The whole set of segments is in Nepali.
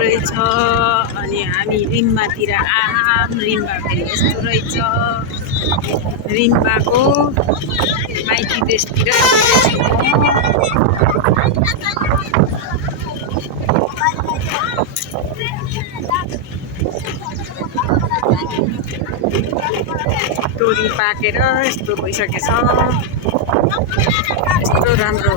रहेछ। अनि हामी रिम्बातिर आम रिम्बा फेरि यस्तो रहेछ। रिम्बाको माइती देशतिर तोरी पाकेर यस्तो भइसकेछ। यस्तो राम्रो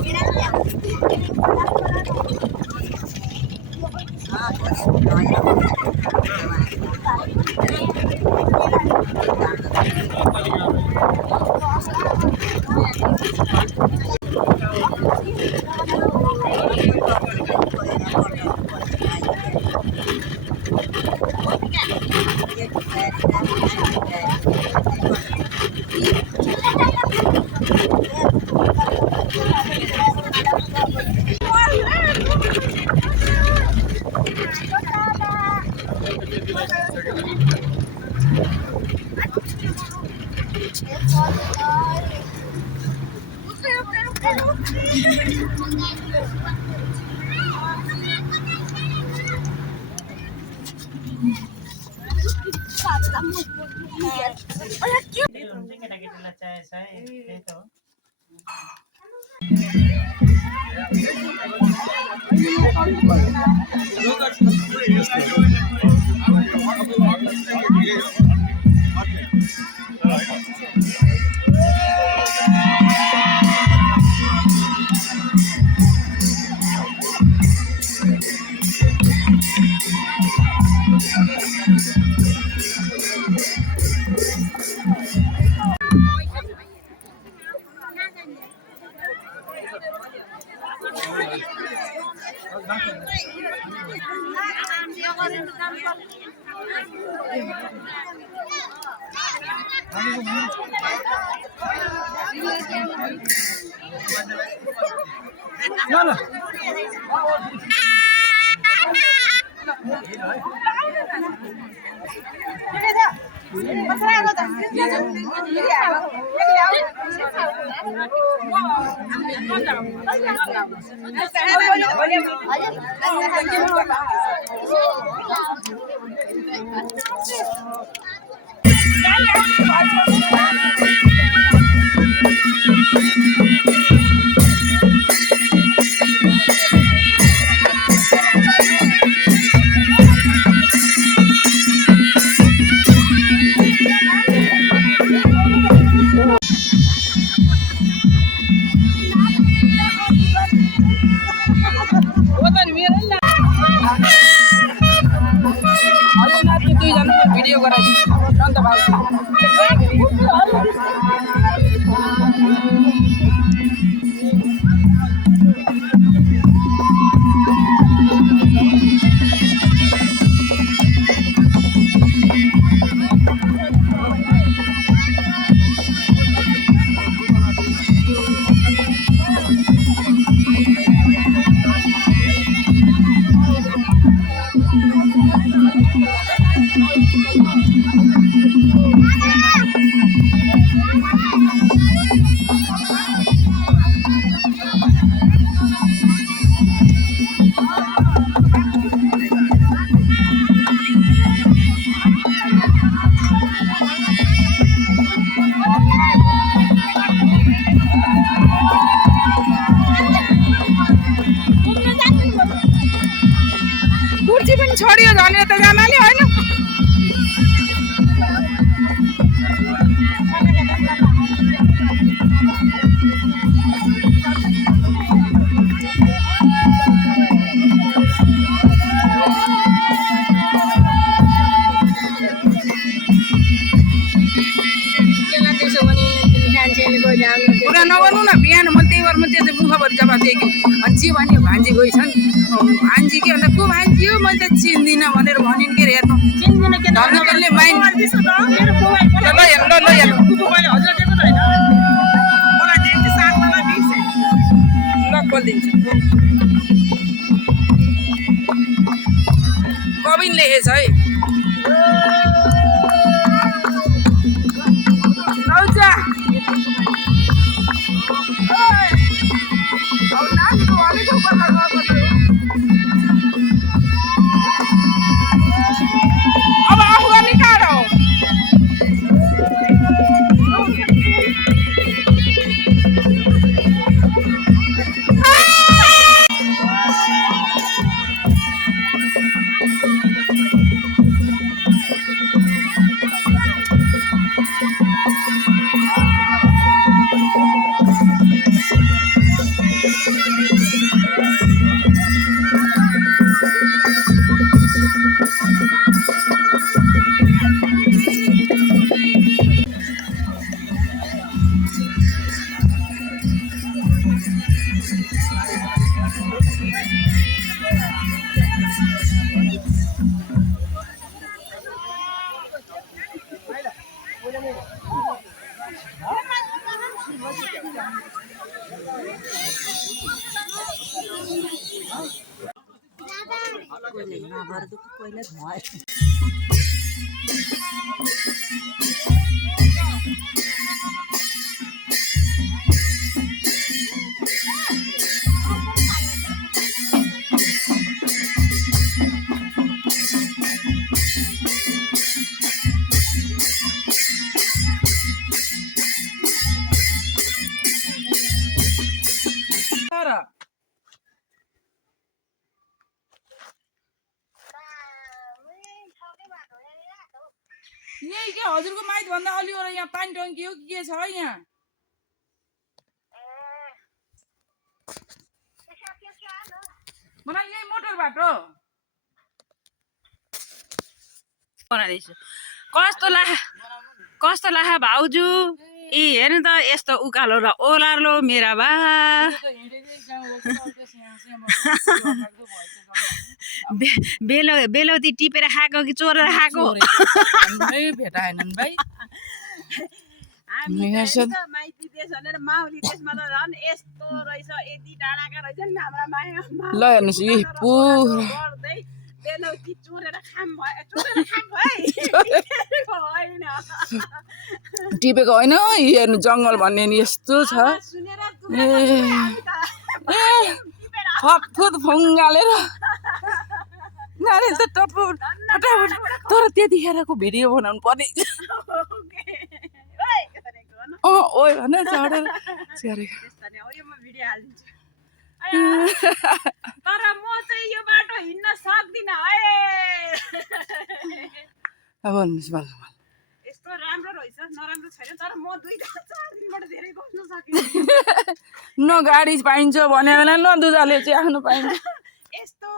भिडियो छोडियो झन् यता जानाले होइन पुरा नगर्नु न बिहान म त्यही भएर म त्यो मुखभरि जवाब दिएँ कि अनि जे भन्यो भान्जी गइछन् भान्जी के भन्दा को भान्जी हो मैले त चिन्दिनँ भनेर भनिन् के अरे हेर्नु धर्मले माइन खोलिदिन्छु कविन लेखेछ है यही के हजुरको माइत भन्दा अलि ओर यहाँ पानी टङ्की हो कि के छ यहाँ मलाई यही मोटर बाटो बनाइदिन्छु कस्तो लाखा भाउजू ए हेर्नु त यस्तो उकालो र ओह्रालो मेरा बा बेलौती टिपेर खाएको कि चोरेर खाएको भेटाएनन् भाइ माइती देश भनेर माउली देशमा त झन् यस्तो रहेछ यति डाँडाका रहेछन् हाम्रा माया ल हेर्नुहोस् यी पुरा बेलौती चोरेर खाम भयो चोरेर खाएको है होइन टिपेको होइन हेर्नु जङ्गल भन्ने नि यस्तो छ फतफुत फुङ्गालेर नानी त टप्पु तर त्यतिखेरको भिडियो बनाउनु पर्ने ओइ भने चढेर तर म चाहिँ यो बाटो हिँड्न सक्दिनँ है भन्नुहोस् भल यस्तो राम्रो रहेछ नराम्रो छैन तर म 4 दिनबाट धेरै बस्न सकिनँ न गाडी पाइन्छ भनेर न दुधाले चाहिँ आफ्नो पाइन्छ यस्तो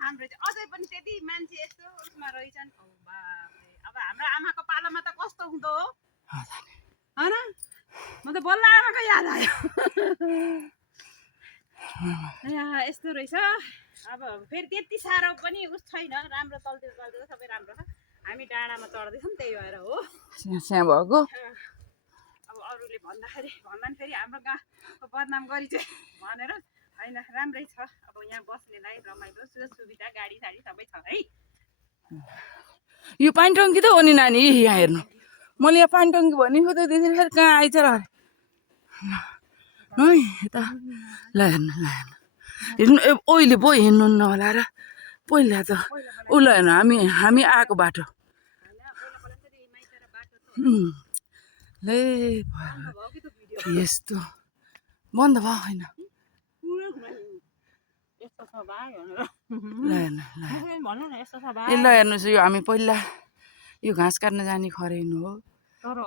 ठाउँ रहेछ अझै पनि त्यति मान्छे यस्तो उसमा रहेछन् अब हाम्रो आमाको पालामा त कस्तो हुँदो हो हैन म त बल्ल आमाको याद आयो यस्तो रहेछ अब फेरि त्यति साह्रो पनि उस छैन राम्रो चल्दै सबै राम्रो छ हामी डाँडामा चढ्दैछौँ त्यही भएर हो स्याहाँ भएको अब अरूले भन्दाखेरि फेरि हाम्रो गाउँको बदनाम गरी चाहिँ भनेर होइन राम्रै छ अब यहाँ बस्नेलाई रमाइलो सुविधा गाडी साडी सबै छ है यो पानी टङ्की त हो नि नानी यहाँ हेर्नु मैले यहाँ पानी टङ्की भनेको त त्यतिखेर कहाँ आइज र है यता ल हेर्नु ओहिले पो हिँड्नु न होला र पहिला त ल हेर्नु हामी आएको बाटो ले यस्तो बन्द भयो होइन ल हेर्नुहोस् यो हामी पहिला यो घाँस काट्न जाने खरेन हो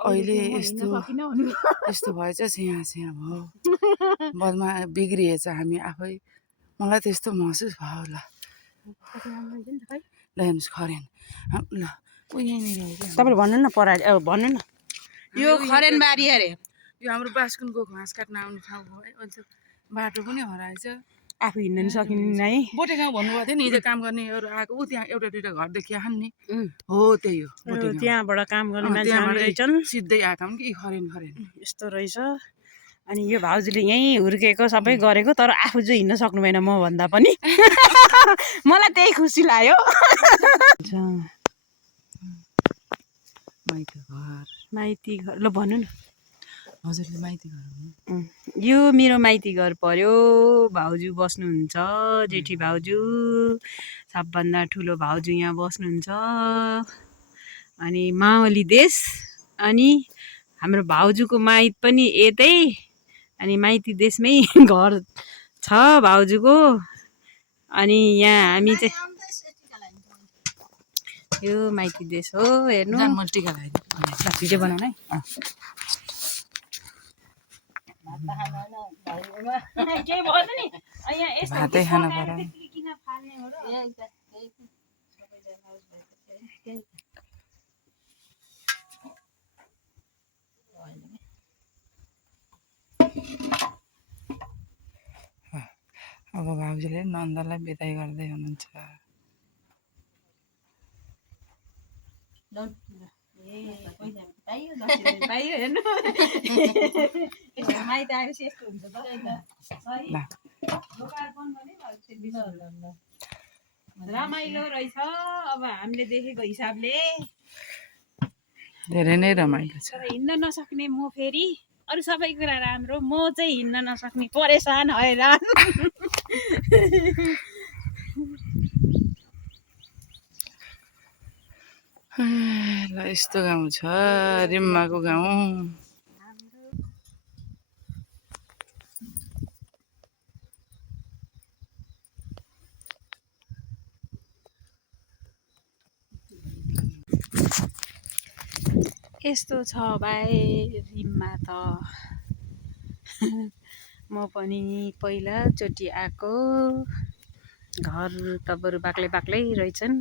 अहिले यस्तो भएछ स्याहाँ भयो बदमा बिग्रिएछ हामी आफै मलाई त्यस्तो महसुस भयो ल हेर्नुहोस् खरेन ल तपाईँले भन्नु न भन्नु न यो खरेन बारी अरे यो हाम्रो बास्कुनको घाँस काट्न आउने ठाउँ हो है अहिले बाटो पनि हराएछ आफू हिँड्न सकिन्न है बोटे गाउँ भन्नुभएको थियो नि हिजो काम गर्नेहरू आएको ऊ त्यहाँ एउटा दुइटा घर देखिहाल्छ नि हो त्यही हो त्यहाँबाट काम गर्ने मान्छे रहेछन् सिधै आएका हुन् कि खरेन यस्तो रहेछ अनि यो भाउजूले यहीँ हुर्केको सबै गरेको तर आफू चाहिँ हिँड्न सक्नु भएन म भन्दा पनि मलाई त्यही खुसी लाग्यो माइती घर ल भन्नु न हजुरले माइती घर यो मेरो माइती घर पर्यो भाउजू बस्नुहुन्छ जेठी भाउजू सबभन्दा ठुलो भाउजू यहाँ बस्नुहुन्छ अनि मावली देश अनि हाम्रो भाउजूको माइत पनि यतै अनि माइती देशमै घर छ भाउजूको अनि यहाँ हामी चाहिँ यो माइती देश हो हेर्नु भिडियो बनाउनु है भातै खानु पर्यो अब भाउजूले नन्दलाई बिदाई गर्दै हुनुहुन्छ पाइयो हेर्नु माइत आएपछि यस्तो हुन्छ त लोकार्पण भने रमाइलो रहेछ अब हामीले देखेको हिसाबले धेरै नै रमाइलो छ। तर हिँड्न नसक्ने म फेरि अरू सबै कुरा राम्रो म चाहिँ हिँड्न नसक्ने परेसान हैरान ल यस्तो गाउँ छ रिम्माको गाउँ। यस्तो छ भाइ रिममा त म पनि पहिलाचोटि आएको घर त बरु बाक्लै बाक्लै रहेछन्